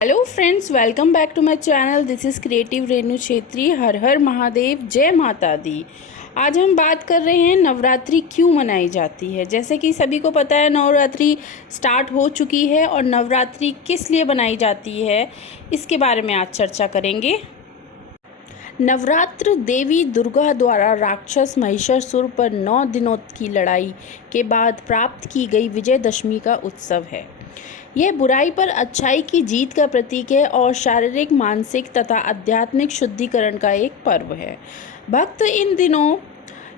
Hello friends, welcome back to my channel. This is creative Renu Chhetri. हर हर महादेव, जय माता दी। आज हम बात कर रहे हैं नवरात्रि क्यों मनाई जाती है। जैसे कि सभी को पता है, नवरात्रि स्टार्ट हो चुकी है और नवरात्रि किस लिए बनाई जाती है, इसके बारे में आज चर्चा करेंगे। नवरात्र देवी दुर्गा द्वारा राक्षस महिषासुर पर 9 दिनों की लड़ाई के बाद प्राप्त की गई विजयदशमी का उत्सव है। यह बुराई पर अच्छाई की जीत का प्रतीक है और शारीरिक, मानसिक तथा आध्यात्मिक शुद्धिकरण का एक पर्व है। भक्त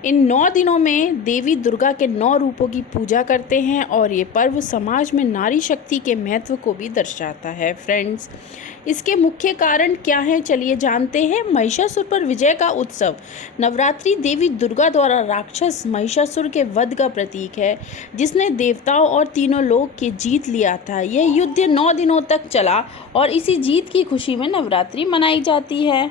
इन 9 दिनों में देवी दुर्गा के 9 रूपों की पूजा करते हैं और ये पर्व समाज में नारी शक्ति के महत्व को भी दर्शाता है। फ्रेंड्स, इसके मुख्य कारण क्या हैं, चलिए जानते हैं। महिषासुर पर विजय का उत्सव। नवरात्रि देवी दुर्गा द्वारा राक्षस महिषासुर के वध का प्रतीक है, जिसने देवताओं और तीनों लोक की जीत लिया था। यह युद्ध 9 दिनों तक चला और इसी जीत की खुशी में नवरात्रि मनाई जाती है।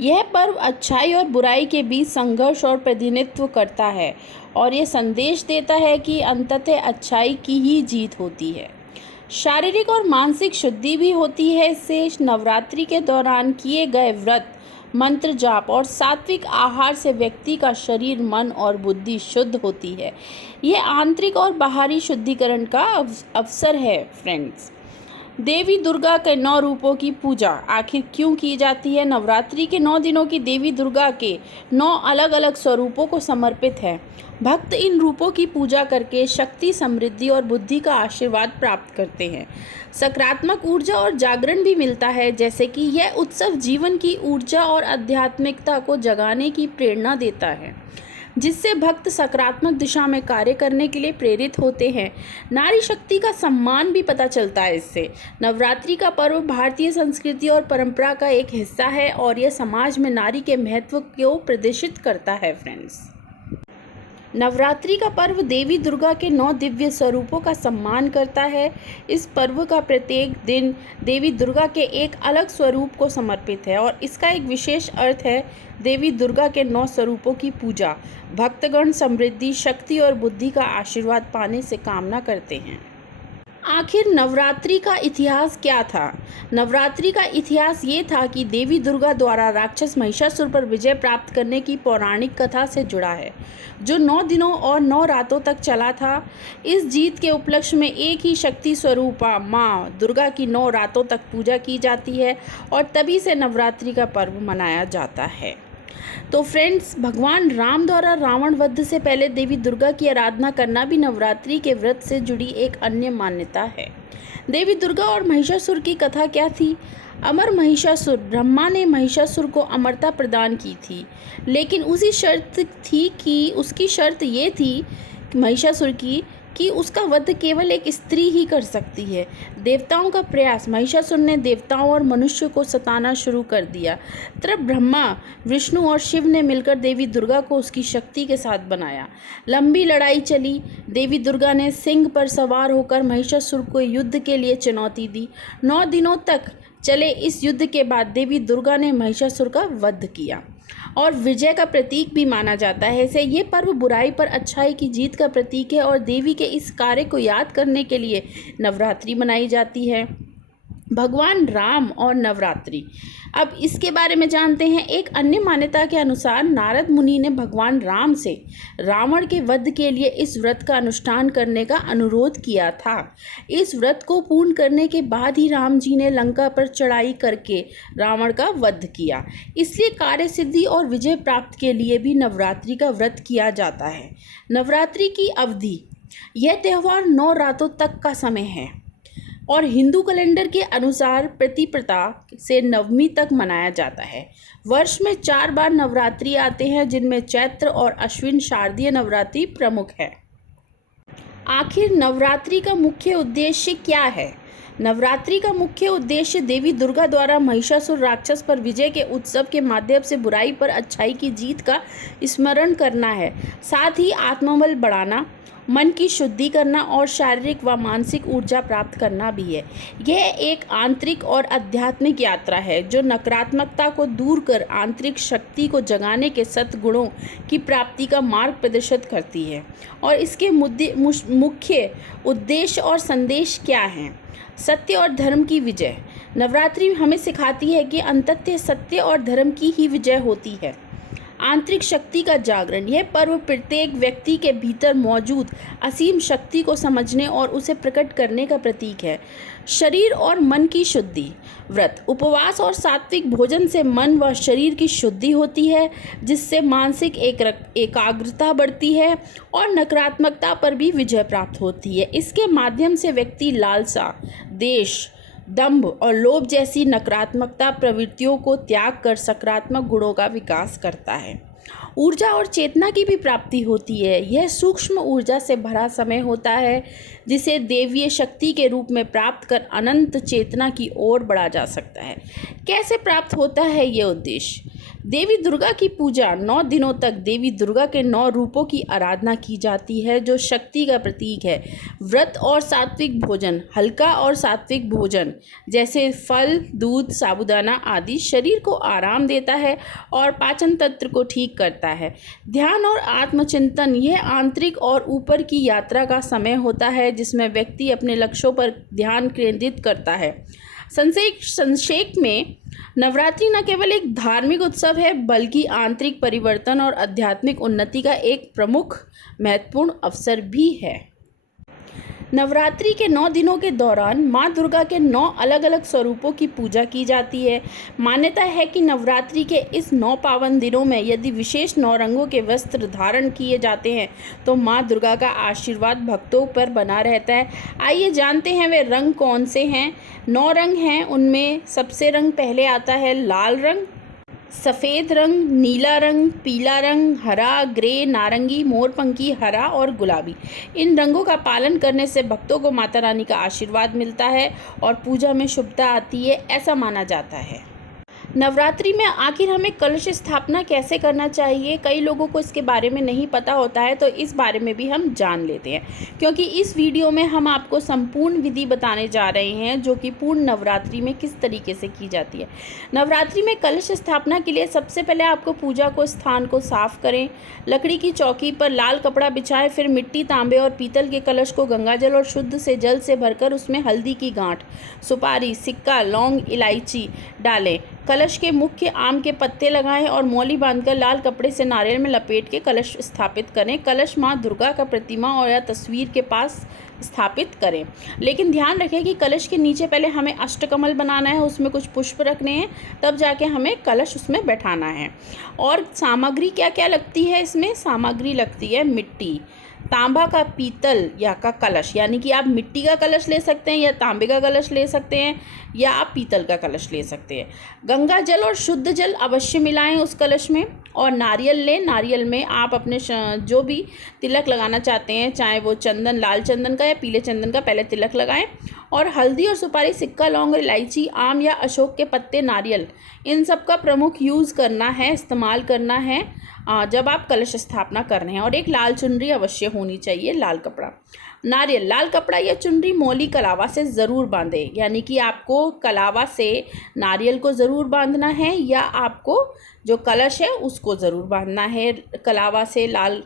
यह पर्व अच्छाई और बुराई के बीच संघर्ष और प्रतिनिधित्व करता है और ये संदेश देता है कि अंततः अच्छाई की ही जीत होती है। शारीरिक और मानसिक शुद्धि भी होती है। इससे नवरात्रि के दौरान किए गए व्रत, मंत्र जाप और सात्विक आहार से व्यक्ति का शरीर, मन और बुद्धि शुद्ध होती है। यह आंतरिक और बाहरी शुद्धिकरण का अवसर है। फ्रेंड्स, देवी दुर्गा के 9 रूपों की पूजा आखिर क्यों की जाती है। नवरात्रि के 9 दिनों की देवी दुर्गा के 9 अलग अलग स्वरूपों को समर्पित है। भक्त इन रूपों की पूजा करके शक्ति, समृद्धि और बुद्धि का आशीर्वाद प्राप्त करते हैं। सकारात्मक ऊर्जा और जागरण भी मिलता है, जैसे कि यह उत्सव जीवन की ऊर्जा और आध्यात्मिकता को जगाने की प्रेरणा देता है, जिससे भक्त सकारात्मक दिशा में कार्य करने के लिए प्रेरित होते हैं। नारी शक्ति का सम्मान भी पता चलता है इससे। नवरात्रि का पर्व भारतीय संस्कृति और परंपरा का एक हिस्सा है और यह समाज में नारी के महत्व को प्रदर्शित करता है। फ्रेंड्स, नवरात्रि का पर्व देवी दुर्गा के 9 दिव्य स्वरूपों का सम्मान करता है। इस पर्व का प्रत्येक दिन देवी दुर्गा के एक अलग स्वरूप को समर्पित है और इसका एक विशेष अर्थ है। देवी दुर्गा के 9 स्वरूपों की पूजा भक्तगण समृद्धि, शक्ति और बुद्धि का आशीर्वाद पाने से कामना करते हैं। आखिर नवरात्रि का इतिहास क्या था। नवरात्रि का इतिहास ये था कि देवी दुर्गा द्वारा राक्षस महिषासुर पर विजय प्राप्त करने की पौराणिक कथा से जुड़ा है, जो 9 दिनों और 9 रातों तक चला था। इस जीत के उपलक्ष्य में एक ही शक्ति स्वरूपा माँ दुर्गा की 9 रातों तक पूजा की जाती है और तभी से नवरात्रि का पर्व मनाया जाता है। तो फ्रेंड्स, भगवान राम द्वारा रावण वध से पहले देवी दुर्गा की आराधना करना भी नवरात्रि के व्रत से जुड़ी एक अन्य मान्यता है। देवी दुर्गा और महिषासुर की कथा क्या थी। अमर महिषासुर, ब्रह्मा ने महिषासुर को अमरता प्रदान की थी, लेकिन उसकी शर्त ये थी महिषासुर की कि उसका वध केवल एक स्त्री ही कर सकती है। देवताओं का प्रयास, महिषासुर ने देवताओं और मनुष्य को सताना शुरू कर दिया। तब ब्रह्मा, विष्णु और शिव ने मिलकर देवी दुर्गा को उसकी शक्ति के साथ बनाया। लंबी लड़ाई चली। देवी दुर्गा ने सिंह पर सवार होकर महिषासुर को युद्ध के लिए चुनौती दी। 9 दिनों तक चले इस युद्ध के बाद देवी दुर्गा ने महिषासुर का वध किया और विजय का प्रतीक भी माना जाता है। ऐसे ये पर्व बुराई पर अच्छाई की जीत का प्रतीक है और देवी के इस कार्य को याद करने के लिए नवरात्रि मनाई जाती है। भगवान राम और नवरात्रि, अब इसके बारे में जानते हैं। एक अन्य मान्यता के अनुसार नारद मुनि ने भगवान राम से रावण के वध के लिए इस व्रत का अनुष्ठान करने का अनुरोध किया था। इस व्रत को पूर्ण करने के बाद ही राम जी ने लंका पर चढ़ाई करके रावण का वध किया। इसलिए कार्य सिद्धि और विजय प्राप्त के लिए भी नवरात्रि का व्रत किया जाता है। नवरात्रि की अवधि, यह त्यौहार 9 रातों तक का समय है और हिंदू कैलेंडर के अनुसार प्रतिपदा से नवमी तक मनाया जाता है। वर्ष में 4 बार नवरात्रि आते हैं, जिनमें चैत्र और अश्विन शारदीय नवरात्रि प्रमुख है। आखिर नवरात्रि का मुख्य उद्देश्य क्या है। नवरात्रि का मुख्य उद्देश्य देवी दुर्गा द्वारा महिषासुर राक्षस पर विजय के उत्सव के माध्यम से बुराई पर अच्छाई की जीत का स्मरण करना है, साथ ही आत्मबल बढ़ाना मन की शुद्धि करना और शारीरिक व मानसिक ऊर्जा प्राप्त करना भी है। यह एक आंतरिक और आध्यात्मिक यात्रा है जो नकारात्मकता को दूर कर आंतरिक शक्ति को जगाने के सद्गुणों की प्राप्ति का मार्ग प्रदर्शित करती है। और इसके मुख्य उद्देश्य और संदेश क्या हैं? सत्य और धर्म की विजय। नवरात्रि हमें सिखाती है कि अंततः सत्य और धर्म की ही विजय होती है। आंतरिक शक्ति का जागरण। यह पर्व प्रत्येक व्यक्ति के भीतर मौजूद असीम शक्ति को समझने और उसे प्रकट करने का प्रतीक है। शरीर और मन की शुद्धि। व्रत, उपवास और सात्विक भोजन से मन व शरीर की शुद्धि होती है, जिससे मानसिक एकाग्रता बढ़ती है और नकारात्मकता पर भी विजय प्राप्त होती है। इसके माध्यम से व्यक्ति लालसा, देश, दंभ और लोभ जैसी नकारात्मकता प्रवृत्तियों को त्याग कर सकारात्मक गुणों का विकास करता है। ऊर्जा और चेतना की भी प्राप्ति होती है। यह सूक्ष्म ऊर्जा से भरा समय होता है जिसे देवीय शक्ति के रूप में प्राप्त कर अनंत चेतना की ओर बढ़ा जा सकता है। कैसे प्राप्त होता है ये उद्देश्य? देवी दुर्गा की पूजा। 9 दिनों तक देवी दुर्गा के 9 रूपों की आराधना की जाती है जो शक्ति का प्रतीक है। व्रत और सात्विक भोजन। हल्का और सात्विक भोजन जैसे फल, दूध, साबूदाना आदि शरीर को आराम देता है और पाचन तंत्र को ठीक करता है। ध्यान और आत्मचिंतन। यह आंतरिक और ऊपर की यात्रा का समय होता है जिसमें व्यक्ति अपने लक्ष्यों पर ध्यान केंद्रित करता है। संक्षेप में, नवरात्रि न केवल एक धार्मिक उत्सव है बल्कि आंतरिक परिवर्तन और आध्यात्मिक उन्नति का एक प्रमुख महत्वपूर्ण अवसर भी है। नवरात्रि के 9 दिनों के दौरान माँ दुर्गा के 9 अलग अलग स्वरूपों की पूजा की जाती है। मान्यता है कि नवरात्रि के इस 9 पावन दिनों में यदि विशेष 9 रंगों के वस्त्र धारण किए जाते हैं तो माँ दुर्गा का आशीर्वाद भक्तों पर बना रहता है। आइए जानते हैं वे रंग कौन से हैं। 9 रंग हैं, उनमें सबसे रंग पहले आता है लाल रंग, सफ़ेद रंग, नीला रंग, पीला रंग, हरा, ग्रे, नारंगी, मोरपंखी, हरा और गुलाबी। इन रंगों का पालन करने से भक्तों को माता रानी का आशीर्वाद मिलता है और पूजा में शुभता आती है, ऐसा माना जाता है। नवरात्रि में आखिर हमें कलश स्थापना कैसे करना चाहिए? कई लोगों को इसके बारे में नहीं पता होता है, तो इस बारे में भी हम जान लेते हैं, क्योंकि इस वीडियो में हम आपको संपूर्ण विधि बताने जा रहे हैं जो कि पूर्ण नवरात्रि में किस तरीके से की जाती है। नवरात्रि में कलश स्थापना के लिए सबसे पहले आपको पूजा को स्थान को साफ करें, लकड़ी की चौकी पर लाल कपड़ा बिछाएं, फिर मिट्टी, तांबे और पीतल के कलश को गंगाजल और शुद्ध से जल से भरकर उसमें हल्दी की गांठ, सुपारी, सिक्का, लौंग, इलायची डालें। कलश के मुख्य आम के पत्ते लगाएं और मौली बांधकर लाल कपड़े से नारियल में लपेट के कलश स्थापित करें। कलश माँ दुर्गा का प्रतिमा और या तस्वीर के पास स्थापित करें, लेकिन ध्यान रखें कि कलश के नीचे पहले हमें अष्टकमल बनाना है, उसमें कुछ पुष्प रखने हैं, तब जाके हमें कलश उसमें बैठाना है। और सामग्री क्या क्या लगती है इसमें? सामग्री लगती है मिट्टी, तांबा का पीतल या का कलश, यानी कि आप मिट्टी का कलश ले सकते हैं या तांबे का कलश ले सकते हैं या आप पीतल का कलश ले सकते हैं। गंगा जल और शुद्ध जल अवश्य मिलाएं उस कलश में, और नारियल लें। नारियल में आप अपने जो भी तिलक लगाना चाहते हैं, चाहे वो चंदन, लाल चंदन का या पीले चंदन का, पहले तिलक लगाएं। और हल्दी और सुपारी, सिक्का, लौंग और इलायची, आम या अशोक के पत्ते, नारियल, इन सब का प्रमुख यूज़ करना है, इस्तेमाल करना है जब आप कलश स्थापना कर रहे हैं। और एक लाल चुनरी अवश्य होनी चाहिए, लाल कपड़ा। नारियल, लाल कपड़ा या चुनरी मौली कलावा से ज़रूर बांधें, यानी कि आपको कलावा से नारियल को ज़रूर बांधना है या आपको जो कलश है उसको ज़रूर बांधना है कलावा से लाल।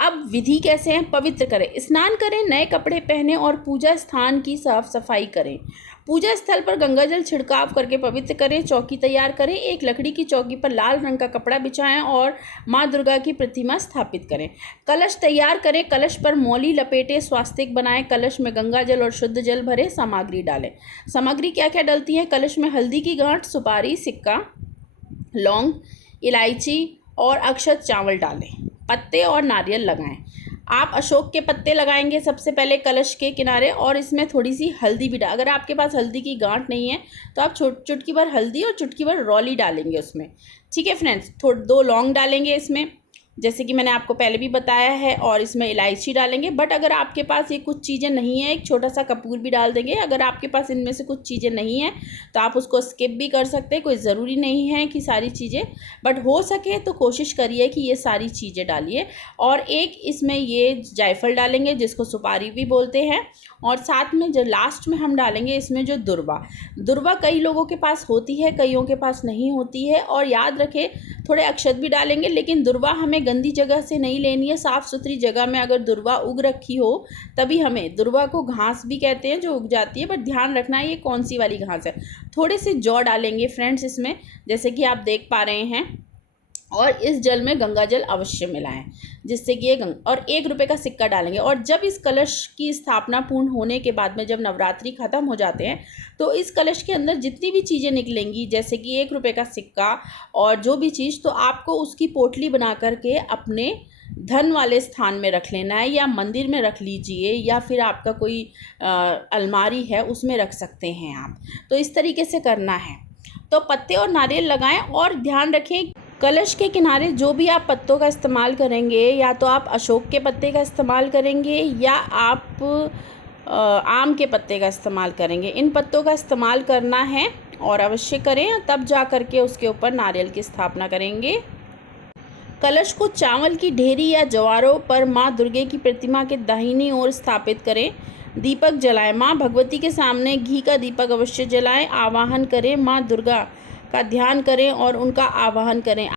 अब विधि कैसे है? पवित्र करें, स्नान करें, नए कपड़े पहने और पूजा स्थान की साफ सफाई करें। पूजा स्थल पर गंगाजल छिड़काव करके पवित्र करें। चौकी तैयार करें, एक लकड़ी की चौकी पर लाल रंग का कपड़ा बिछाएं और माँ दुर्गा की प्रतिमा स्थापित करें। कलश तैयार करें, कलश पर मौली लपेटें, स्वास्तिक बनाएं, कलश में गंगाजल और शुद्ध जल भरें। सामग्री डालें। सामग्री क्या क्या डलती है? कलश में हल्दी की गांठ, सुपारी, सिक्का, लौंग, इलायची और अक्षत चावल डालें। पत्ते और नारियल लगाएं। आप अशोक के पत्ते लगाएंगे सबसे पहले कलश के किनारे, और इसमें थोड़ी सी हल्दी भी अगर आपके पास हल्दी की गांठ नहीं है तो आप चुटकी भर हल्दी और चुटकी भर रौली डालेंगे उसमें। ठीक है फ्रेंड्स, 2 लौंग डालेंगे इसमें, जैसे कि मैंने आपको पहले भी बताया है, और इसमें इलायची डालेंगे। बट अगर आपके पास ये कुछ चीज़ें नहीं हैं, एक छोटा सा कपूर भी डाल देंगे। अगर आपके पास इनमें से कुछ चीज़ें नहीं हैं तो आप उसको स्किप भी कर सकते हैं, कोई ज़रूरी नहीं है कि सारी चीज़ें, बट हो सके तो कोशिश करिए कि ये सारी चीज़ें डालिए। और एक इसमें ये जायफल डालेंगे जिसको सुपारी भी बोलते हैं, और साथ में जो लास्ट में हम डालेंगे इसमें जो दुर्वा कई लोगों के पास होती है, कईयों के पास नहीं होती है। और याद रखें, थोड़े अक्षत भी डालेंगे, लेकिन दुर्वा हमें गंदी जगह से नहीं लेनी है। साफ़ सुथरी जगह में अगर दुर्वा उग रखी हो तभी हमें, दुर्वा को घास भी कहते हैं जो उग जाती है, बट ध्यान रखना है ये कौन सी वाली घास है। थोड़े से जौ डालेंगे फ्रेंड्स इसमें, जैसे कि आप देख पा रहे हैं। और इस जल में गंगा जल अवश्य मिलाएं, जिससे कि ये और 1 रुपये का सिक्का डालेंगे। और जब इस कलश की स्थापना पूर्ण होने के बाद में, जब नवरात्रि खत्म हो जाते हैं, तो इस कलश के अंदर जितनी भी चीज़ें निकलेंगी, जैसे कि 1 रुपये का सिक्का और जो भी चीज़, तो आपको उसकी पोटली बना करके अपने धन वाले स्थान में रख लेना है, या मंदिर में रख लीजिए, या फिर आपका कोई अलमारी है उसमें रख सकते हैं आप। तो इस तरीके से करना है। तो पत्ते और नारियल लगाएं, और ध्यान रखें कलश के किनारे जो भी आप पत्तों का इस्तेमाल करेंगे, या तो आप अशोक के पत्ते का इस्तेमाल करेंगे या आप आम के पत्ते का इस्तेमाल करेंगे। इन पत्तों का इस्तेमाल करना है और अवश्य करें, तब जा कर के उसके ऊपर नारियल की स्थापना करेंगे। कलश को चावल की ढेरी या जवारों पर माँ दुर्गे की प्रतिमा के दाहिनी ओर स्थापित करें। दीपक जलाएं, माँ भगवती के सामने घी का दीपक अवश्य जलाएं। आवाहन करें, माँ दुर्गा का ध्यान करें और उनका आवाहन करें।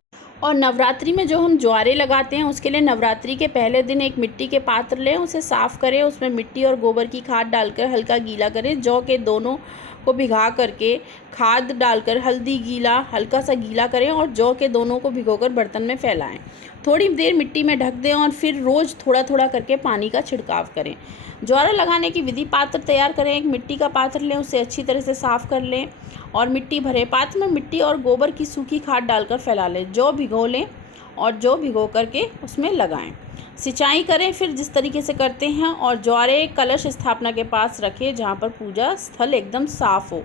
और नवरात्रि में जो हम ज्वारे लगाते हैं, उसके लिए नवरात्रि के पहले दिन एक मिट्टी के पात्र लें, उसे साफ़ करें, उसमें मिट्टी और गोबर की खाद डालकर हल्का गीला करें। जौ के दोनों को भिगा करके खाद डालकर हल्दी गीला हल्का सा गीला करें, और जौ के दोनों को भिगोकर बर्तन में फैलाएं। थोड़ी देर मिट्टी में ढक दें और फिर रोज़ थोड़ा थोड़ा करके पानी का छिड़काव करें। ज्वारा लगाने की विधि, पात्र तैयार करें। एक मिट्टी का पात्र लें, उसे अच्छी तरह से साफ़ कर लें और मिट्टी भरें। पात्र में मिट्टी और गोबर की सूखी खाद डालकर फैला लें। जौ भिगो लें और जौ भिगो करके उसमें लगाएं। सिंचाई करें फिर जिस तरीके से करते हैं, और ज्वारे कलश स्थापना के पास रखें जहाँ पर पूजा स्थल एकदम साफ़ हो।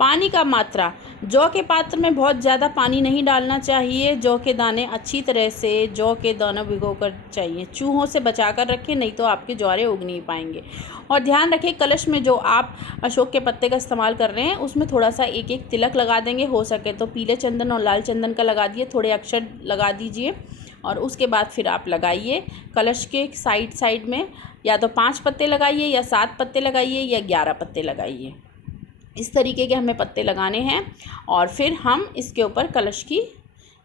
पानी का मात्रा, जौ के पात्र में बहुत ज़्यादा पानी नहीं डालना चाहिए। जौ के दाने अच्छी तरह से जौ के दाने भिगोकर चाहिए। चूहों से बचा कर रखें, नहीं तो आपके ज्वारे उग नहीं पाएंगे। और ध्यान रखें, कलश में जो आप अशोक के पत्ते का इस्तेमाल कर रहे हैं उसमें थोड़ा सा एक एक तिलक लगा देंगे। हो सके तो पीले चंदन और लाल चंदन का लगा दिए, थोड़े अक्षर लगा दीजिए, और उसके बाद फिर आप लगाइए कलश के साइड में। या तो 5 पत्ते लगाइए, या 7 पत्ते लगाइए, या 11 पत्ते लगाइए। इस तरीके के हमें पत्ते लगाने हैं, और फिर हम इसके ऊपर कलश की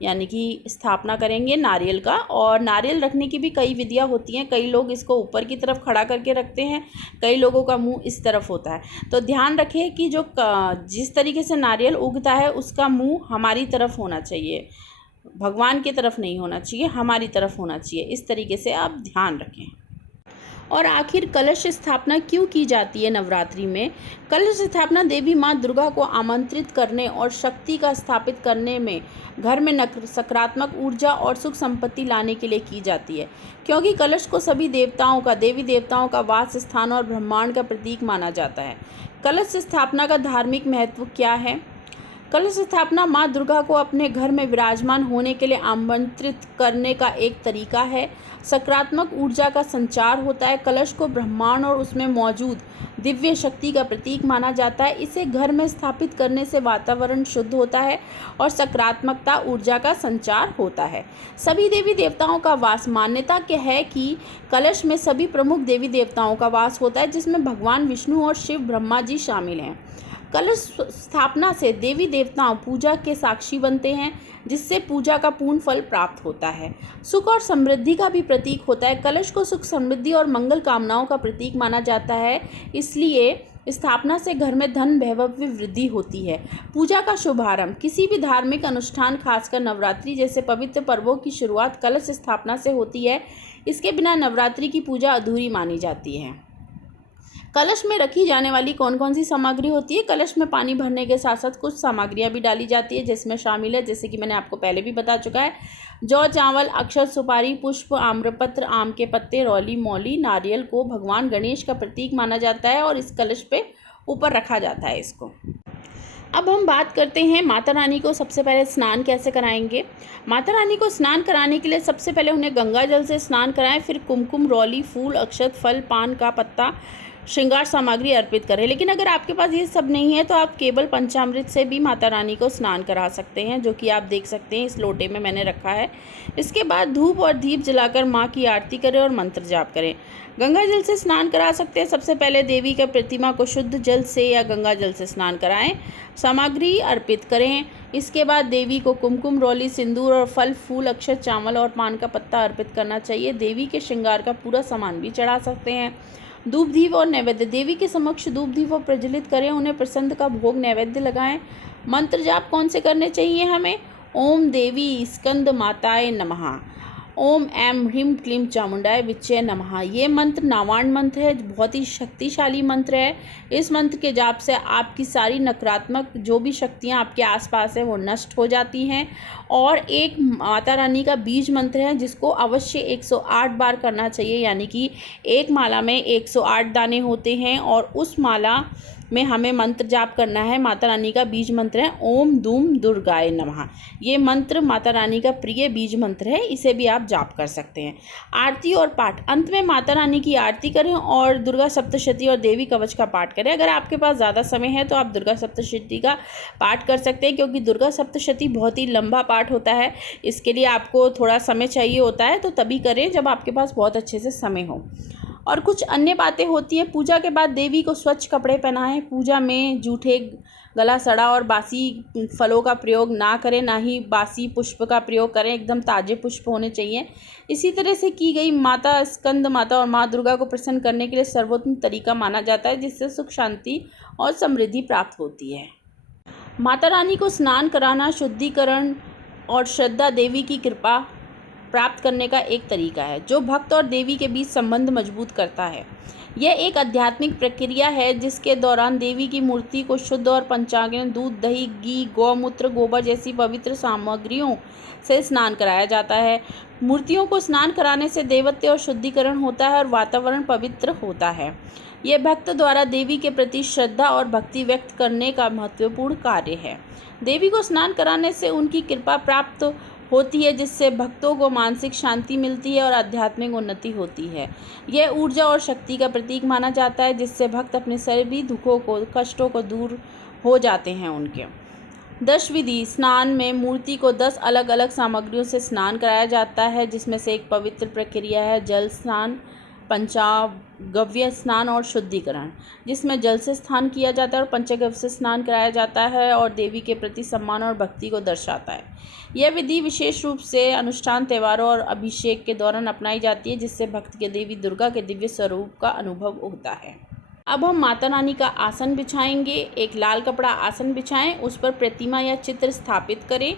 यानी कि स्थापना करेंगे नारियल का। और नारियल रखने की भी कई विधियां होती हैं। कई लोग इसको ऊपर की तरफ खड़ा करके रखते हैं, कई लोगों का मुंह इस तरफ होता है। तो ध्यान रखें कि जो जिस तरीके से नारियल उगता है उसका मुंह हमारी तरफ होना चाहिए, भगवान की तरफ नहीं होना चाहिए, हमारी तरफ होना चाहिए। इस तरीके से आप ध्यान रखें। और आखिर कलश स्थापना क्यों की जाती है नवरात्रि में? कलश स्थापना देवी माँ दुर्गा को आमंत्रित करने और शक्ति का स्थापित करने में, घर में सकारात्मक ऊर्जा और सुख संपत्ति लाने के लिए की जाती है। क्योंकि कलश को सभी देवताओं का, देवी देवताओं का वास स्थान और ब्रह्मांड का प्रतीक माना जाता है। कलश स्थापना का धार्मिक महत्व क्या है? कलश स्थापना माँ दुर्गा को अपने घर में विराजमान होने के लिए आमंत्रित करने का एक तरीका है। सकारात्मक ऊर्जा का संचार होता है। कलश को ब्रह्मांड और उसमें मौजूद दिव्य शक्ति का प्रतीक माना जाता है। इसे घर में स्थापित करने से वातावरण शुद्ध होता है और सकारात्मकता ऊर्जा का संचार होता है। सभी देवी देवताओं का वास, मान्यता क्या है कि कलश में सभी प्रमुख देवी देवताओं का वास होता है, जिसमें भगवान विष्णु और शिव ब्रह्मा जी शामिल हैं। कलश स्थापना से देवी देवताओं पूजा के साक्षी बनते हैं, जिससे पूजा का पूर्ण फल प्राप्त होता है। सुख और समृद्धि का भी प्रतीक होता है। कलश को सुख, समृद्धि और मंगल कामनाओं का प्रतीक माना जाता है, इसलिए स्थापना से घर में धन वैभव में वृद्धि होती है। पूजा का शुभारंभ, किसी भी धार्मिक अनुष्ठान, खासकर नवरात्रि जैसे पवित्र पर्वों की शुरुआत कलश स्थापना से होती है। इसके बिना नवरात्रि की पूजा अधूरी मानी जाती है। कलश में रखी जाने वाली कौन कौन सी सामग्री होती है? कलश में पानी भरने के साथ साथ कुछ सामग्रियां भी डाली जाती है, जिसमें शामिल है, जैसे कि मैंने आपको पहले भी बता चुका है, जौ, चावल, अक्षत, सुपारी, पुष्प, आम्रपत्र, आम के पत्ते, रौली, मौली। नारियल को भगवान गणेश का प्रतीक माना जाता है और इस कलश पे ऊपर रखा जाता है इसको। अब हम बात करते हैं माता रानी को सबसे पहले स्नान कैसे कराएंगे। माता रानी को स्नान कराने के लिए सबसे पहले उन्हें गंगा जल से स्नान कराएं, फिर कुमकुम, रौली, फूल, अक्षत, फल, पान का पत्ता, श्रृंगार सामग्री अर्पित करें। लेकिन अगर आपके पास ये सब नहीं है तो आप केवल पंचामृत से भी माता रानी को स्नान करा सकते हैं, जो कि आप देख सकते हैं इस लोटे में मैंने रखा है। इसके बाद धूप और दीप जलाकर माँ की आरती करें और मंत्र जाप करें। गंगा जल से स्नान करा सकते हैं। सबसे पहले देवी के प्रतिमा को शुद्ध जल से या गंगा जल से स्नान कराएं, सामग्री अर्पित करें। इसके बाद देवी को कुमकुम, रौली, सिंदूर और फल, फूल, अक्षत, चावल और पान का पत्ता अर्पित करना चाहिए। देवी के श्रृंगार का पूरा सामान भी चढ़ा सकते हैं। धूप दीप और नैवेद्य, देवी के समक्ष धूप दीप प्रज्वलित करें, उन्हें प्रसन्न का भोग नैवेद्य लगाएं। मंत्र जाप कौन से करने चाहिए हमें? ओम देवी स्कंद माताए नमः, ओम ऐं ह्रीं क्लीं चामुंडाय विच्चे नमः। ये मंत्र नावाण मंत्र है, बहुत ही शक्तिशाली मंत्र है। इस मंत्र के जाप से आपकी सारी नकारात्मक जो भी शक्तियाँ आपके आसपास है वो नष्ट हो जाती हैं। और एक माता रानी का बीज मंत्र है जिसको अवश्य 108 बार करना चाहिए, यानी कि एक माला में 108 दाने होते हैं और उस माला में हमें मंत्र जाप करना है। माता रानी का बीज मंत्र है ओम दूम दुर्गाय नमः। ये मंत्र माता रानी का प्रिय बीज मंत्र है, इसे भी आप जाप कर सकते हैं। आरती और पाठ, अंत में माता रानी की आरती करें और दुर्गा सप्तशती और देवी कवच का पाठ करें। अगर आपके पास ज़्यादा समय है तो आप दुर्गा सप्तशती का पाठ कर सकते हैं, क्योंकि दुर्गा सप्तशती बहुत ही लंबा पाठ होता है। इसके लिए आपको थोड़ा समय चाहिए होता है, तो तभी करें जब आपके पास बहुत अच्छे से समय हो। और कुछ अन्य बातें होती हैं। पूजा के बाद देवी को स्वच्छ कपड़े पहनाएं। पूजा में जूठे, गला सड़ा और बासी फलों का प्रयोग ना करें, ना ही बासी पुष्प का प्रयोग करें। एकदम ताज़े पुष्प होने चाहिए। इसी तरह से की गई माता स्कंद माता और माँ दुर्गा को प्रसन्न करने के लिए सर्वोत्तम तरीका माना जाता है, जिससे सुख, शांति और समृद्धि प्राप्त होती है। माता रानी को स्नान कराना शुद्धिकरण और श्रद्धा देवी की कृपा प्राप्त करने का एक तरीका है, जो भक्त और देवी के बीच संबंध मजबूत करता है। यह एक आध्यात्मिक प्रक्रिया है जिसके दौरान देवी की मूर्ति को शुद्ध और पंचांगन दूध, दही, घी, गौमूत्र, गोबर जैसी पवित्र सामग्रियों से स्नान कराया जाता है। मूर्तियों को स्नान कराने से देवत्व और शुद्धिकरण होता है और वातावरण पवित्र होता है। यह भक्त द्वारा देवी के प्रति श्रद्धा और भक्ति व्यक्त करने का महत्वपूर्ण कार्य है। देवी को स्नान कराने से उनकी कृपा प्राप्त होती है, जिससे भक्तों को मानसिक शांति मिलती है और आध्यात्मिक उन्नति होती है। यह ऊर्जा और शक्ति का प्रतीक माना जाता है, जिससे भक्त अपने सभी दुखों को, कष्टों को दूर हो जाते हैं उनके। 10 विधि स्नान में मूर्ति को 10 अलग अलग सामग्रियों से स्नान कराया जाता है, जिसमें से एक पवित्र प्रक्रिया है जल स्नान, पंचगव्य स्नान और शुद्धिकरण, जिसमें जल से स्नान किया जाता है और पंचगव्य से स्नान कराया जाता है और देवी के प्रति सम्मान और भक्ति को दर्शाता है। यह विधि विशेष रूप से अनुष्ठान, त्योहारों और अभिषेक के दौरान अपनाई जाती है, जिससे भक्त के देवी दुर्गा के दिव्य स्वरूप का अनुभव होता है। अब हम माता रानी का आसन बिछाएंगे। एक लाल कपड़ा आसन बिछाएं, उस पर प्रतिमा या चित्र स्थापित करें।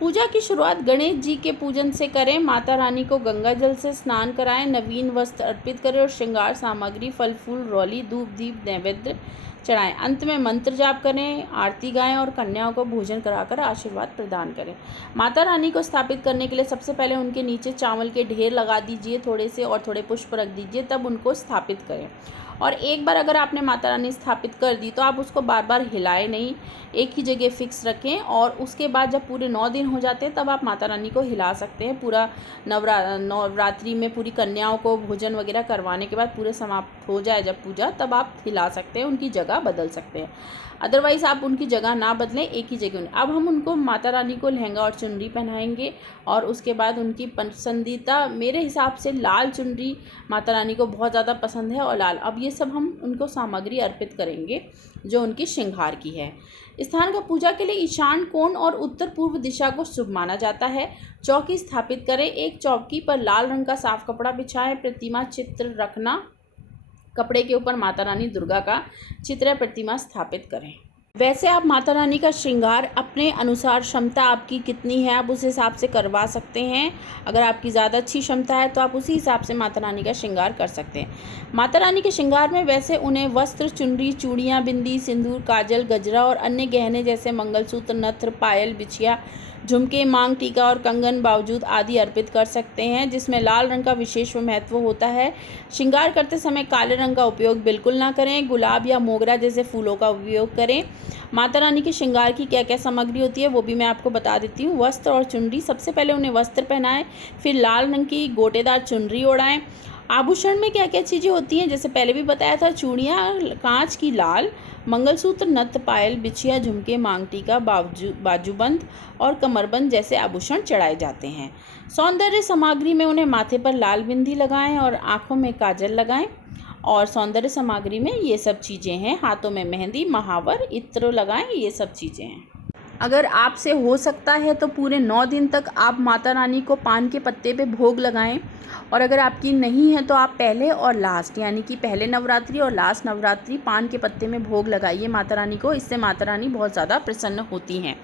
पूजा की शुरुआत गणेश जी के पूजन से करें। माता रानी को गंगा जल से स्नान कराएं, नवीन वस्त्र अर्पित करें और श्रृंगार सामग्री, फल, फूल, रौली, धूप दीप नैवेद्य चढ़ाएं। अंत में मंत्र जाप करें, आरती गाएं और कन्याओं को भोजन कराकर आशीर्वाद प्रदान करें। माता रानी को स्थापित करने के लिए सबसे पहले उनके नीचे चावल के ढेर लगा दीजिए थोड़े से, और थोड़े पुष्प रख दीजिए, तब उनको स्थापित करें। और एक बार अगर आपने माता रानी स्थापित कर दी तो आप उसको बार बार हिलाएं नहीं, एक ही जगह फिक्स रखें। और उसके बाद जब पूरे 9 दिन हो जाते हैं तब आप माता रानी को हिला सकते हैं। पूरा नवरात्रि में पूरी कन्याओं को भोजन वगैरह करवाने के बाद पूरे समाप्त हो जाए जब पूजा, तब आप हिला सकते हैं, उनकी जगह बदल सकते हैं। अदरवाइज़ आप उनकी जगह ना बदलें, एक ही जगह। अब हम उनको माता रानी को लहंगा और चुनरी पहनाएंगे और उसके बाद उनकी पसंदीदा, मेरे हिसाब से लाल चुनरी माता रानी को बहुत ज़्यादा पसंद है और लाल। अब ये सब हम उनको सामग्री अर्पित करेंगे जो उनकी श्रृंगार की है। स्थान का पूजा के लिए ईशान कोण और उत्तर पूर्व दिशा को शुभ माना जाता है। चौकी स्थापित करें। एक चौकी पर लाल रंग का साफ कपड़ा बिछाएं। प्रतिमा चित्र रखना, कपड़े के ऊपर माता रानी दुर्गा का चित्र या प्रतिमा स्थापित करें। वैसे आप माता रानी का श्रृंगार अपने अनुसार, क्षमता आपकी कितनी है आप उस हिसाब से करवा सकते हैं। अगर आपकी ज़्यादा अच्छी क्षमता है तो आप उसी हिसाब से माता रानी का श्रृंगार कर सकते हैं। माता रानी के श्रृंगार में वैसे उन्हें वस्त्र, चुनरी, चूड़ियाँ, बिंदी, सिंदूर, काजल, गजरा और अन्य गहने जैसे मंगलसूत्र, नथ, पायल, बिछिया, झुमके, मांग टीका और कंगन, बावजूद आदि अर्पित कर सकते हैं, जिसमें लाल रंग का विशेष महत्व होता है। श्रृंगार करते समय काले रंग का उपयोग बिल्कुल ना करें। गुलाब या मोगरा जैसे फूलों का उपयोग करें। माता रानी के श्रृंगार की क्या क्या सामग्री होती है वो भी मैं आपको बता देती हूँ। वस्त्र और चुनरी, सबसे पहले उन्हें वस्त्र पहनाएं, फिर लाल रंग की गोटेदार चुनरी ओढ़ाएं। आभूषण में क्या क्या चीज़ें होती हैं, जैसे पहले भी बताया था, चूड़ियाँ कांच की लाल, मंगलसूत्र, नथ, पायल, बिछिया, झुमके, मांग टीका, बाजूबंद और कमरबंद जैसे आभूषण चढ़ाए जाते हैं। सौंदर्य सामग्री में उन्हें माथे पर लाल बिंदी लगाएं और आँखों में काजल लगाएं। और सौंदर्य सामग्री में ये सब चीज़ें हैं। हाथों में मेहंदी, महावर, इत्र लगाएं, ये सब चीज़ें हैं। अगर आपसे हो सकता है तो पूरे 9 दिन तक आप माता रानी को पान के पत्ते पे भोग लगाएं, और अगर आपकी नहीं है तो आप पहले और लास्ट, यानी कि पहले नवरात्रि और लास्ट नवरात्रि पान के पत्ते में भोग लगाइए माता रानी को। इससे माता रानी बहुत ज़्यादा प्रसन्न होती हैं।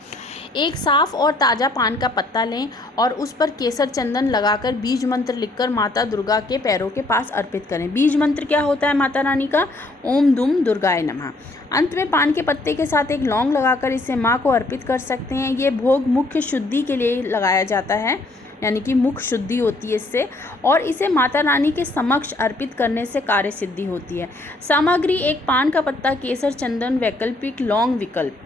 एक साफ़ और ताज़ा पान का पत्ता लें और उस पर केसर चंदन लगाकर बीज मंत्र लिखकर माता दुर्गा के पैरों के पास अर्पित करें। बीज मंत्र क्या होता है माता रानी का? ओम दुम दुर्गाय नमः। अंत में पान के पत्ते के साथ एक लौंग लगाकर इसे माँ को अर्पित कर सकते हैं। ये भोग मुख्य शुद्धि के लिए लगाया जाता है, यानी कि मुख शुद्धि होती है इससे, और इसे माता रानी के समक्ष अर्पित करने से कार्य सिद्धि होती है। सामग्री: एक पान का पत्ता, केसर चंदन वैकल्पिक, लौंग विकल्प।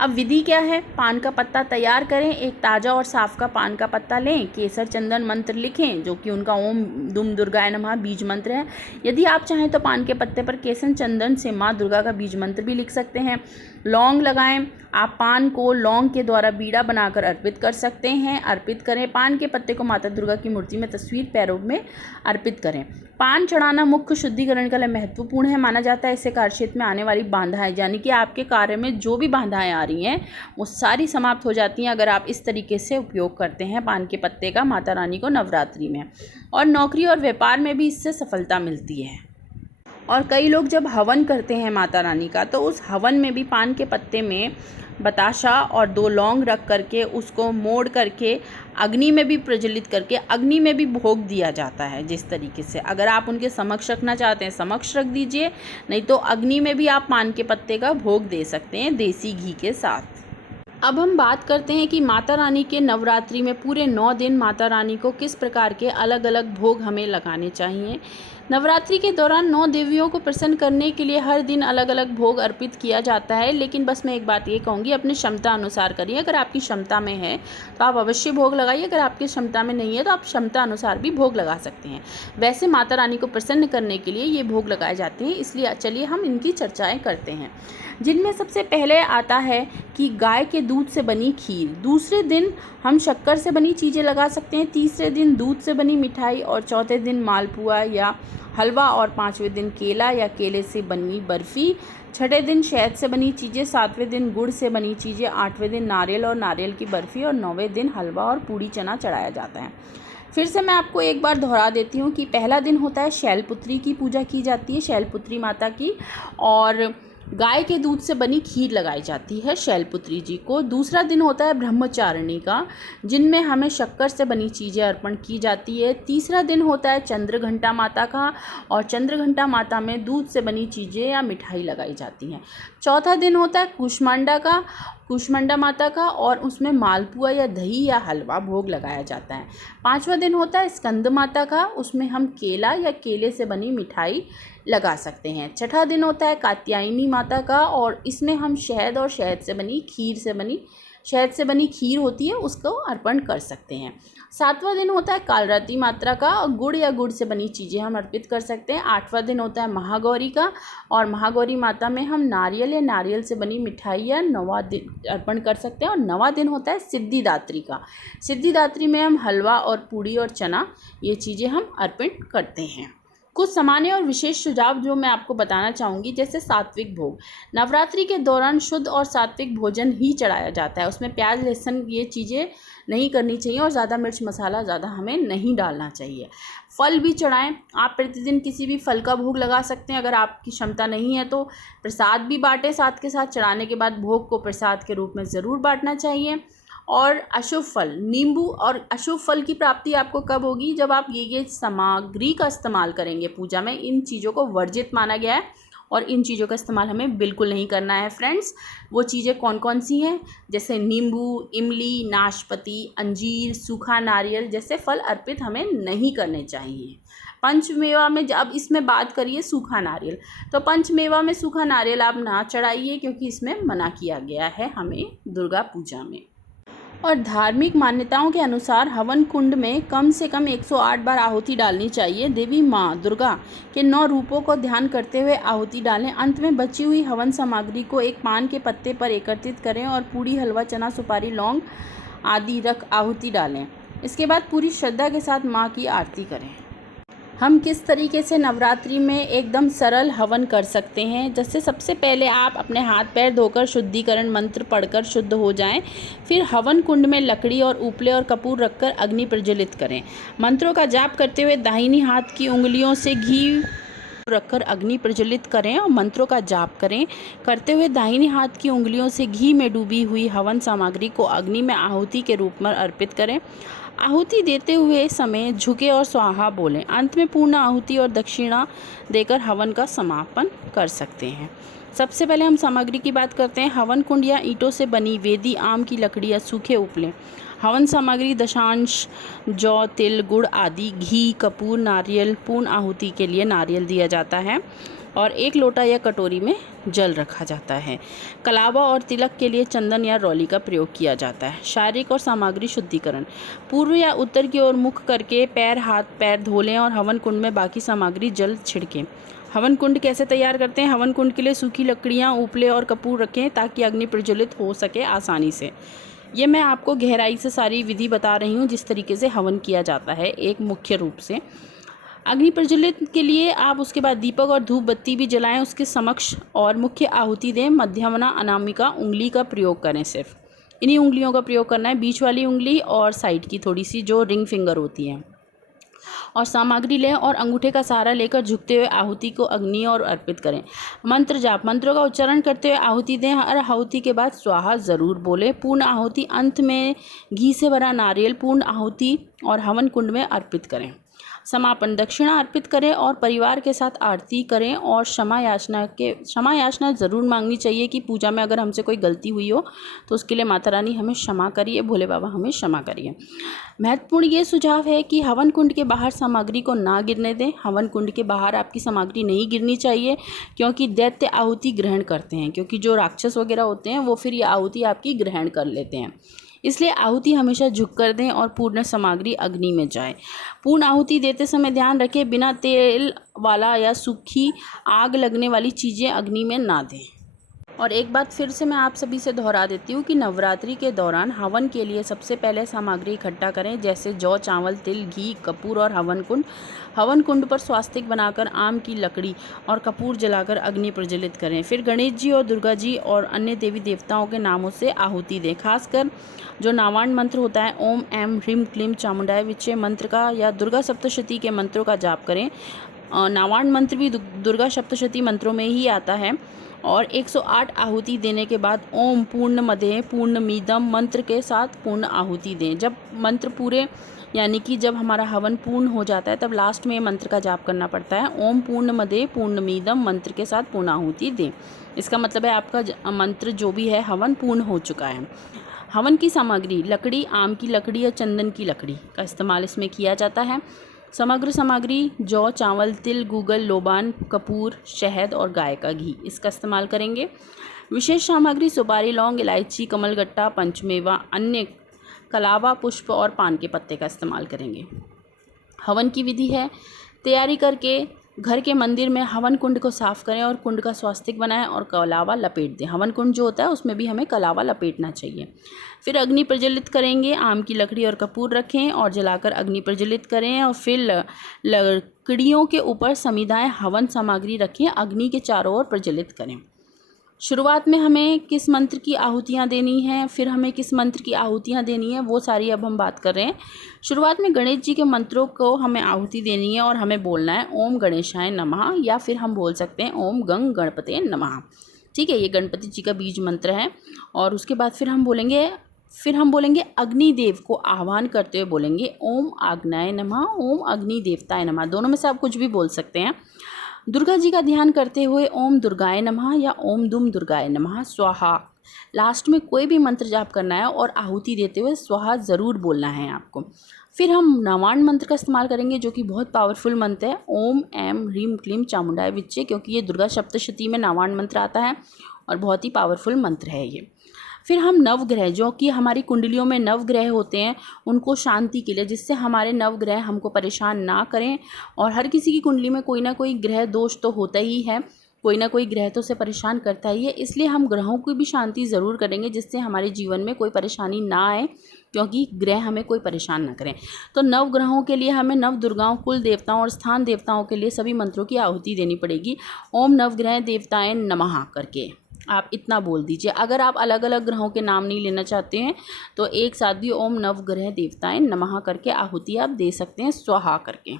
अब विधि क्या है? पान का पत्ता तैयार करें, एक ताज़ा और साफ का पान का पत्ता लें, केसर चंदन मंत्र लिखें जो कि उनका ओम दुम दुर्गाय नमः बीज मंत्र है। यदि आप चाहें तो पान के पत्ते पर केसर चंदन से माँ दुर्गा का बीज मंत्र भी लिख सकते हैं। लौंग लगाएं। आप पान को लौंग के द्वारा बीड़ा बनाकर अर्पित कर सकते हैं। अर्पित करें। पान के पत्ते को माता दुर्गा की मूर्ति में तस्वीर पैरों में अर्पित करें। पान चढ़ाना मुख्य शुद्धिकरण के लिए महत्वपूर्ण है माना जाता है। इससे कार्यक्षेत्र में आने वाली बाधाएं, यानी कि आपके कार्य में जो भी बाधाएं आ रही हैं वो सारी समाप्त हो जाती हैं अगर आप इस तरीके से उपयोग करते हैं पान के पत्ते का माता रानी को नवरात्रि में। और नौकरी और व्यापार में भी इससे सफलता मिलती है। और कई लोग जब हवन करते हैं माता रानी का, तो उस हवन में भी पान के पत्ते में बताशा और 2 लौंग रख करके उसको मोड़ करके अग्नि में भी प्रज्वलित करके अग्नि में भी भोग दिया जाता है। जिस तरीके से अगर आप उनके समक्ष रखना चाहते हैं समक्ष रख दीजिए, नहीं तो अग्नि में भी आप पान के पत्ते का भोग दे सकते हैं देसी घी के साथ। अब हम बात करते हैं कि माता रानी के नवरात्रि में पूरे 9 दिन माता रानी को किस प्रकार के अलग अलग भोग हमें लगाने चाहिए। नवरात्रि के दौरान 9 देवियों को प्रसन्न करने के लिए हर दिन अलग अलग भोग अर्पित किया जाता है, लेकिन बस मैं एक बात ये कहूँगी, अपनी क्षमता अनुसार करिए। अगर आपकी क्षमता में है तो आप अवश्य भोग लगाइए, अगर आपकी क्षमता में नहीं है तो आप क्षमता अनुसार भी भोग लगा सकते हैं। वैसे माता रानी को प्रसन्न करने के लिए ये भोग लगाए जाते हैं, इसलिए चलिए हम इनकी चर्चाएँ करते हैं। जिनमें सबसे पहले आता है कि गाय के दूध से बनी खीर। दूसरे दिन हम शक्कर से बनी चीज़ें लगा सकते हैं, तीसरे दिन दूध से बनी मिठाई, और चौथे दिन मालपुआ या हलवा, और 5वें दिन केला या केले से बनी बर्फ़ी, छठे दिन शहद से बनी चीज़ें, 7वें दिन गुड़ से बनी चीज़ें, 8वें दिन नारियल और नारियल की बर्फ़ी, और 9वें दिन हलवा और पूड़ी चना चढ़ाया जाता है। फिर से मैं आपको एक बार दोहरा देती हूँ कि पहला दिन होता है शैलपुत्री की पूजा की जाती है, शैलपुत्री माता की, और गाय के दूध से बनी खीर लगाई जाती है शैलपुत्री जी को। दूसरा दिन होता है ब्रह्मचारिणी का, जिनमें हमें शक्कर से बनी चीज़ें अर्पण की जाती है। तीसरा दिन होता है चंद्रघंटा माता का, और चंद्रघंटा माता में दूध से बनी चीज़ें या मिठाई लगाई जाती हैं। चौथा दिन होता है कुष्मांडा माता का, और उसमें मालपुआ या दही या हलवा भोग लगाया जाता है। 5वां दिन होता है स्कंद माता का, उसमें हम केला या केले से बनी मिठाई लगा सकते हैं। छठा दिन होता है कात्यायनी माता का, और इसमें हम शहद और शहद से बनी खीर होती है उसको अर्पण कर सकते हैं। 7वां दिन होता है कालरात्रि माता का, और गुड़ या गुड़ से बनी चीज़ें हम अर्पित कर सकते हैं। 8वां दिन होता है महागौरी का, और महागौरी माता में हम नारियल या नारियल से बनी मिठाई या 9वां दिन अर्पण कर सकते हैं। और 9वां दिन होता है सिद्धिदात्री का। सिद्धिदात्री में हम हलवा और पूड़ी और चना ये चीज़ें हम अर्पित करते हैं। कुछ सामान्य और विशेष सुझाव जो मैं आपको बताना चाहूँगी, जैसे सात्विक भोग। नवरात्रि के दौरान शुद्ध और सात्विक भोजन ही चढ़ाया जाता है, उसमें प्याज लहसुन ये चीज़ें नहीं करनी चाहिए, और ज़्यादा मिर्च मसाला ज़्यादा हमें नहीं डालना चाहिए। फल भी चढ़ाएं। आप प्रतिदिन किसी भी फल का भोग लगा सकते हैं, अगर आपकी क्षमता नहीं है तो प्रसाद भी बाँटें साथ के साथ। चढ़ाने के बाद भोग को प्रसाद के रूप में ज़रूर बाँटना चाहिए। और अशुभ फल, नींबू और अशुभ फल की प्राप्ति आपको कब होगी? जब आप ये सामग्री का इस्तेमाल करेंगे पूजा में। इन चीज़ों को वर्जित माना गया है और इन चीज़ों का इस्तेमाल हमें बिल्कुल नहीं करना है फ्रेंड्स। वो चीज़ें कौन कौन सी हैं? जैसे नींबू, इमली, नाशपाती, अंजीर, सूखा नारियल जैसे फल अर्पित हमें नहीं करने चाहिए। पंचमेवा में अब इसमें बात करिए सूखा नारियल, तो पंचमेवा में सूखा नारियल आप ना चढ़ाइए, क्योंकि इसमें मना किया गया है हमें दुर्गा पूजा में। और धार्मिक मान्यताओं के अनुसार हवन कुंड में कम से कम 108 बार आहुति डालनी चाहिए। देवी माँ दुर्गा के 9 रूपों को ध्यान करते हुए आहुति डालें। अंत में बची हुई हवन सामग्री को एक पान के पत्ते पर एकत्रित करें और पूड़ी, हलवा, चना, सुपारी, लौंग आदि रख आहुति डालें। इसके बाद पूरी श्रद्धा के साथ माँ की आरती करें। हम किस तरीके से नवरात्रि में एकदम सरल हवन कर सकते हैं? जैसे सबसे पहले आप अपने हाथ पैर धोकर शुद्धिकरण मंत्र पढ़कर शुद्ध हो जाएं। फिर हवन कुंड में लकड़ी और उपले और कपूर रखकर अग्नि प्रज्वलित करें। मंत्रों का जाप करते हुए दाहिनी हाथ की उंगलियों से घी रखकर अग्नि प्रज्वलित करें और मंत्रों का जाप करें। करते हुए दाहिनी हाथ की उंगलियों से घी में डूबी हुई हवन सामग्री को अग्नि में आहुति के रूप में अर्पित करें। आहुति देते हुए समय झुके और स्वाहा बोलें। अंत में पूर्ण आहुति और दक्षिणा देकर हवन का समापन कर सकते हैं। सबसे पहले हम सामग्री की बात करते हैं। हवन कुंड या ईंटों से बनी वेदी, आम की लकड़ी या सूखे उपले। हवन सामग्री दशांश, जौ, तिल, गुड़ आदि, घी, कपूर, नारियल। पूर्ण आहुति के लिए नारियल दिया जाता है और 1 लोटा या कटोरी में जल रखा जाता है। कलावा और तिलक के लिए चंदन या रौली का प्रयोग किया जाता है। शारीरिक और सामग्री शुद्धिकरण। पूर्व या उत्तर की ओर मुख करके हाथ पैर धो लें और हवन कुंड में बाकी सामग्री जल छिड़कें। हवन कुंड कैसे तैयार करते हैं? हवन कुंड के लिए सूखी लकड़ियाँ, उपले और कपूर रखें ताकि अग्नि प्रज्वलित हो सके आसानी से। ये मैं आपको गहराई से सारी विधि बता रही हूँ जिस तरीके से हवन किया जाता है एक मुख्य रूप से। अग्नि प्रज्वलित के लिए आप उसके बाद दीपक और धूप बत्ती भी जलाएं उसके समक्ष और मुख्य आहुति दें। मध्यमना, अनामिका उंगली का प्रयोग करें। सिर्फ इन्हीं उंगलियों का प्रयोग करना है, बीच वाली उंगली और साइड की थोड़ी सी जो रिंग फिंगर होती है। और सामग्री लें और अंगूठे का सहारा लेकर झुकते हुए आहुति को अग्नि और अर्पित करें। मंत्र जाप। मंत्रों का उच्चारण करते हुए आहुति दें। हर आहुति के बाद स्वाहा ज़रूर बोले। पूर्ण आहुति अंत में घी से भरा नारियल पूर्ण आहुति और हवन कुंड में अर्पित करें। समापन। दक्षिणा अर्पित करें और परिवार के साथ आरती करें और क्षमा याचना ज़रूर मांगनी चाहिए कि पूजा में अगर हमसे कोई गलती हुई हो तो उसके लिए माता रानी हमें क्षमा करिए, भोले बाबा हमें क्षमा करिए। महत्वपूर्ण ये सुझाव है कि हवन कुंड के बाहर सामग्री को ना गिरने दें। हवन कुंड के बाहर आपकी सामग्री नहीं गिरनी चाहिए, क्योंकि दैत्य आहुति ग्रहण करते हैं, क्योंकि जो राक्षस वगैरह होते हैं वो फिर ये आहुति आपकी ग्रहण कर लेते हैं। इसलिए आहुति हमेशा झुक कर दें और पूर्ण सामग्री अग्नि में जाए। पूर्ण आहुति देते समय ध्यान रखें बिना तेल वाला या सूखी आग लगने वाली चीज़ें अग्नि में ना दें। और एक बात फिर से मैं आप सभी से दोहरा देती हूँ कि नवरात्रि के दौरान हवन के लिए सबसे पहले सामग्री इकट्ठा करें, जैसे जौ, चावल, तिल, घी, कपूर और हवन कुंड। हवन कुंड पर स्वास्तिक बनाकर आम की लकड़ी और कपूर जलाकर अग्नि प्रज्वलित करें। फिर गणेश जी और दुर्गा जी और अन्य देवी देवताओं के नामों से आहुति दें। खासकर जो नावाण मंत्र होता है, ओम ऐं ह्रीं क्लीं चामुंडाय विच्चे मंत्र का या दुर्गा सप्तशती के मंत्रों का जाप करें। नावाण मंत्र भी दुर्गा सप्तशती मंत्रों में ही आता है। और 108 आहुति देने के बाद ओम पूर्णमदे पूर्णमिदं मंत्र के साथ पूर्ण आहुति दें। जब मंत्र पूरे यानी कि जब हमारा हवन पूर्ण हो जाता है तब लास्ट में मंत्र का जाप करना पड़ता है। ओम पूर्णमदे पूर्णमिदं मंत्र के साथ पूर्ण आहुति दें। इसका मतलब है आपका मंत्र जो भी है हवन पूर्ण हो चुका है। हवन की सामग्री लकड़ी, आम की लकड़ी या चंदन की लकड़ी का इस्तेमाल इसमें किया जाता है। समग्र सामग्री जौ, चावल, तिल, गूगल, लोबान, कपूर, शहद और गाय का घी, इसका इस्तेमाल करेंगे। विशेष सामग्री सुपारी, लौंग, इलायची, कमलगट्टा, पंचमेवा, अन्य कलावा, पुष्प और पान के पत्ते का इस्तेमाल करेंगे। हवन की विधि है, तैयारी करके घर के मंदिर में हवन कुंड को साफ करें और कुंड का स्वास्तिक बनाएं और कलावा लपेट दें। हवन कुंड जो होता है उसमें भी हमें कलावा लपेटना चाहिए। फिर अग्नि प्रज्वलित करेंगे, आम की लकड़ी और कपूर रखें और जलाकर अग्नि प्रज्वलित करें और फिर लकड़ियों के ऊपर समिधाएं हवन सामग्री रखें, अग्नि के चारों ओर प्रज्वलित करें। शुरुआत में हमें किस मंत्र की आहुतियाँ देनी है, फिर हमें किस मंत्र की आहुतियाँ देनी है, वो सारी अब हम बात कर रहे हैं। शुरुआत में गणेश जी के मंत्रों को हमें आहुति देनी है और हमें बोलना है ओम गणेशाय नमः, या फिर हम बोल सकते हैं ओम गंग गणपते नमः। ठीक है, ये गणपति जी का बीज मंत्र है। और उसके बाद फिर हम बोलेंगे अग्निदेव को आह्वान करते हुए बोलेंगे ओम आग्नाय नमः, ओम अग्नि देवताय नमः। दोनों में से आप कुछ भी बोल सकते हैं। दुर्गा जी का ध्यान करते हुए ओम दुर्गाय नमः या ओम दुम दुर्गाय नमः स्वाहा। लास्ट में कोई भी मंत्र जाप करना है और आहुति देते हुए स्वाहा ज़रूर बोलना है आपको। फिर हम नवान मंत्र का इस्तेमाल करेंगे, जो कि बहुत पावरफुल मंत्र है, ओम ऐम ह्रीम क्लीम चामुंडाय विच्चे, क्योंकि ये दुर्गा सप्तशती में नवान मंत्र आता है और बहुत ही पावरफुल मंत्र है ये। फिर हम नवग्रह, जो कि हमारी कुंडलियों में नवग्रह होते हैं, उनको शांति के लिए, जिससे हमारे नवग्रह हमको परेशान ना करें। और हर किसी की कुंडली में कोई ना कोई ग्रह दोष तो होता ही है, कोई ना कोई ग्रह तो उसे परेशान करता ही है, इसलिए हम ग्रहों की भी शांति ज़रूर करेंगे, जिससे हमारे जीवन में कोई परेशानी ना आए, क्योंकि ग्रह हमें कोई परेशान ना करें। तो नव ग्रहों के लिए हमें नव दुर्गाओं, कुल देवताओं और स्थान देवताओं के लिए सभी मंत्रों की आहुति देनी पड़ेगी। ओम नवग्रह देवताएं नमः करके आप इतना बोल दीजिए। अगर आप अलग अलग ग्रहों के नाम नहीं लेना चाहते हैं तो एक साथ भी ओम नवग्रह देवताएं नमः करके आहुति आप दे सकते हैं, स्वाहा करके।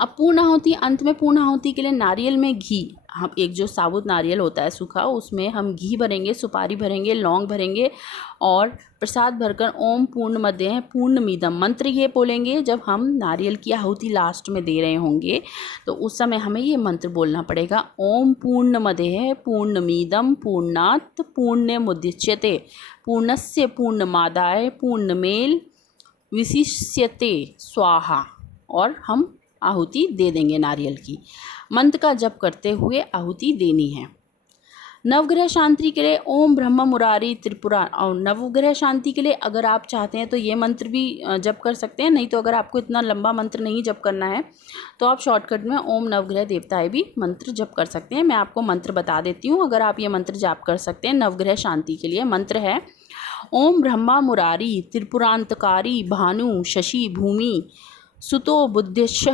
अब पूर्ण आहुति, अंत में पूर्ण आहुति के लिए नारियल में घी, हम एक जो साबुत नारियल होता है सूखा, उसमें हम घी भरेंगे, सुपारी भरेंगे, लौंग भरेंगे और प्रसाद भरकर ओम पूर्ण मध्य पूर्णमिदम मंत्र ये बोलेंगे। जब हम नारियल की आहुति लास्ट में दे रहे होंगे तो उस समय हमें ये मंत्र बोलना पड़ेगा, ओम पूर्ण मध्य पूर्णमिदम पूर्णात् पूर्णमुदच्यते पूर्णस्य पूर्णमादाय पूर्णमेल विशिष्यते स्वाहा। और हम आहुति दे देंगे नारियल की। मंत्र का जप करते हुए आहुति देनी है। नवग्रह शांति के लिए ओम ब्रह्म मुरारी त्रिपुरा, और नवग्रह शांति के लिए अगर आप चाहते हैं तो ये मंत्र भी जप कर सकते हैं, नहीं तो अगर आपको इतना लंबा मंत्र नहीं जप करना है तो आप शॉर्टकट में ओम नवग्रह देवताएं भी मंत्र जप कर सकते हैं। मैं आपको मंत्र बता देती हूँ, अगर आप ये मंत्र जाप कर सकते हैं नवग्रह शांति के लिए। मंत्र है, ओम ब्रह्मा मुरारी त्रिपुरांतकारी भानु शशि भूमि सुतो बुद्धिश्च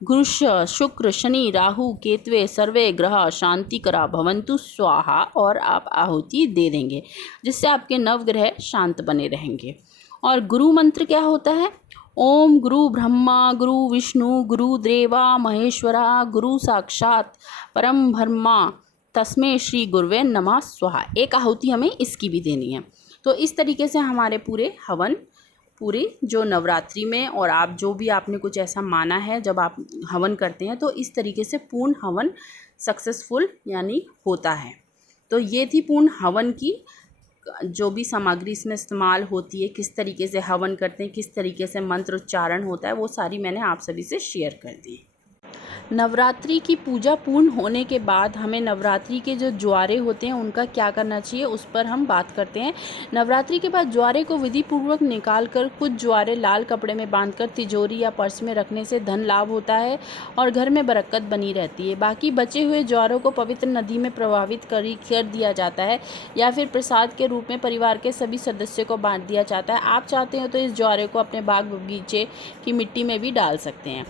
गुरुश्च शुक्र शनि राहु केतवे सर्वे ग्रह शांतिकरा भवन्तु स्वाहा। और आप आहुति दे देंगे, जिससे आपके नवग्रह शांत बने रहेंगे। और गुरु मंत्र क्या होता है, ओम गुरु ब्रह्मा गुरु विष्णु गुरु देवा महेश्वरा गुरु साक्षात परम ब्रह्मा तस्मै श्री गुरुवे नमः स्वाहा। एक आहुति हमें इसकी भी देनी है। तो इस तरीके से हमारे पूरे हवन, पूरी जो नवरात्रि में, और आप जो भी आपने कुछ ऐसा माना है जब आप हवन करते हैं, तो इस तरीके से पूर्ण हवन सक्सेसफुल यानी होता है। तो ये थी पूर्ण हवन की जो भी सामग्री इसमें इस्तेमाल होती है, किस तरीके से हवन करते हैं, किस तरीके से मंत्र उच्चारण होता है, वो सारी मैंने आप सभी से शेयर कर दी। नवरात्रि की पूजा पूर्ण होने के बाद हमें नवरात्रि के जो ज्वारे होते हैं उनका क्या करना चाहिए, उस पर हम बात करते हैं। नवरात्रि के बाद ज्वारे को विधि पूर्वक निकाल कर कुछ ज्वारे लाल कपड़े में बांधकर तिजोरी या पर्स में रखने से धन लाभ होता है और घर में बरकत बनी रहती है। बाकी बचे हुए ज्वारों को पवित्र नदी में प्रवाहित कर दिया जाता है या फिर प्रसाद के रूप में परिवार के सभी सदस्यों को बांट दिया जाता है। आप चाहते हो तो इस ज्वारे को अपने बाग बगीचे की मिट्टी में भी डाल सकते हैं।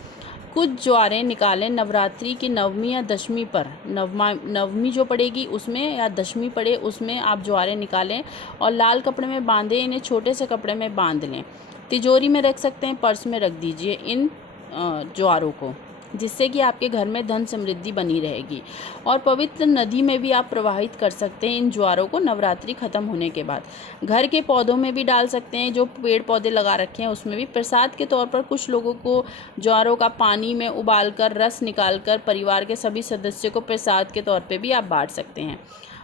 कुछ ज्वारें निकालें नवरात्रि की नवमी या दशमी पर, नवमी जो पड़ेगी उसमें या दशमी पड़े उसमें आप ज्वारें निकालें और लाल कपड़े में बांधें, इन्हें छोटे से कपड़े में बांध लें। तिजोरी में रख सकते हैं, पर्स में रख दीजिए इन ज्वारों को, जिससे कि आपके घर में धन समृद्धि बनी रहेगी। और पवित्र नदी में भी आप प्रवाहित कर सकते हैं इन ज्वारों को नवरात्रि ख़त्म होने के बाद। घर के पौधों में भी डाल सकते हैं, जो पेड़ पौधे लगा रखे हैं उसमें भी। प्रसाद के तौर पर कुछ लोगों को ज्वारों का पानी में उबालकर रस निकालकर परिवार के सभी सदस्यों को प्रसाद के तौर पर भी आप बांट सकते हैं।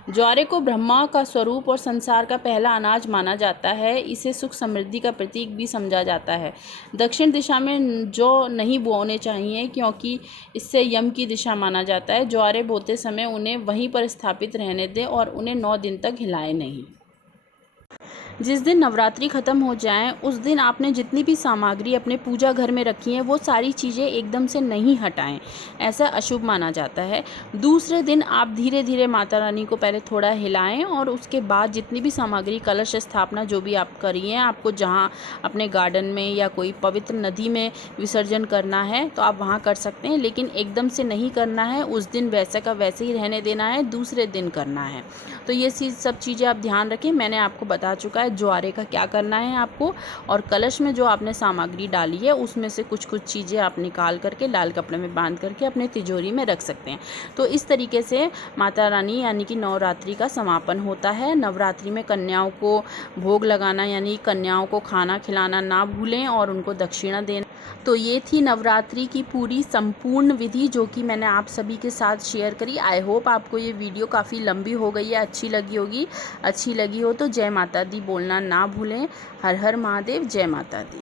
ज्वारे को ब्रह्मा का स्वरूप और संसार का पहला अनाज माना जाता है। इसे सुख समृद्धि का प्रतीक भी समझा जाता है। दक्षिण दिशा में जौ नहीं बोने चाहिए, क्योंकि इससे यम की दिशा माना जाता है। ज्वारे बोते समय उन्हें वहीं पर स्थापित रहने दें और उन्हें 9 दिन तक हिलाएं नहीं। जिस दिन नवरात्रि ख़त्म हो जाए उस दिन आपने जितनी भी सामग्री अपने पूजा घर में रखी हैं वो सारी चीज़ें एकदम से नहीं हटाएं, ऐसा अशुभ माना जाता है। दूसरे दिन आप धीरे धीरे माता रानी को पहले थोड़ा हिलाएं और उसके बाद जितनी भी सामग्री, कलश स्थापना जो भी आप करी हैं, आपको जहां अपने गार्डन में या कोई पवित्र नदी में विसर्जन करना है तो आप वहाँ कर सकते हैं, लेकिन एकदम से नहीं करना है। उस दिन वैसे का वैसे ही रहने देना है, दूसरे दिन करना है। तो ये सब चीज़ें आप ध्यान रखें। मैंने आपको बता चुका है ज्वारे का क्या करना है आपको, और कलश में जो आपने सामग्री डाली है उसमें से कुछ कुछ चीज़ें आप निकाल करके लाल कपड़े में बांध करके अपने तिजोरी में रख सकते हैं। तो इस तरीके से माता रानी यानी कि नवरात्रि का समापन होता है। नवरात्रि में कन्याओं को भोग लगाना यानी कन्याओं को खाना खिलाना ना भूलें और उनको दक्षिणा देना। तो ये थी नवरात्रि की पूरी संपूर्ण विधि जो कि मैंने आप सभी के साथ शेयर करी। आई होप आपको ये वीडियो काफ़ी लंबी हो गई है, अच्छी लगी होगी। अच्छी लगी हो तो जय माता दी बोलना ना भूलें। हर हर महादेव, जय माता दी।